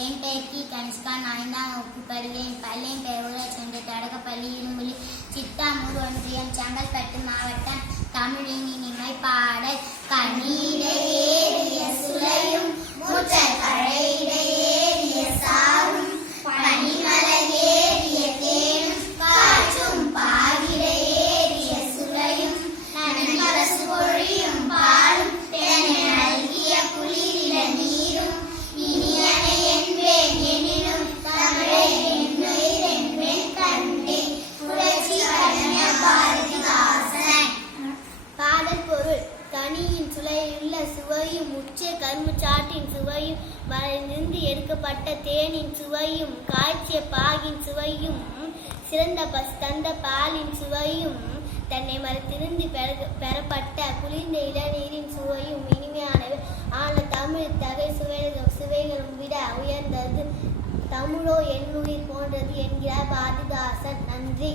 என் பெயர் கி கனிஷ்கா. நான் 5ஆம் வகுப்பு படிக்கிறேன். பள்ளியின் பெயர் ஊராட்சி தொடக்கப்பள்ளி இரும்புலி சித்தாமூர் ஒன்றியம் செங்கல்பட்டு மாவட்டம். தமிழின் இனிமை பாடல். கனியிட ஏறிய சுளையும் மூச்ச கழையிட ஏறிய சாரும் பனிமலர் ஏறிய தேனும் காற்றும் பாகிட ஏறிய சுளையும் நன்மரசு பொழியும் பாலும் தென்னை நல்கிய குளிரில நீரும் இனியனை என்பேன் எனினும் தமிழை என்னுயிர் என்பேன் கண்டேன். புரட்சி கலைஞர் பாரதிதாசன். பாடல் பொருள். கனியின் சுளையுள்ள சுவையும் உச்ச கரும்புச்சாற்றின் சுவையும் மலையிலிருந்து எடுக்கப்பட்ட தேனின் சுவையும் காய்ச்சிய பாகின் சுவையும் சிறந்த பசு தந்த பாலின் சுவையும் தென்னை மரத்திலிருந்து பெறப்பட்ட குளிர்ந்த இளநீரின் சுவையும் இனிமையானவை. ஆனால் தமிழ் தகை சுவைகளும் விட உயர்ந்தது. தமிழோ என் உயிர் போன்றது என்கிறார் பாரதிதாசன். நன்றி.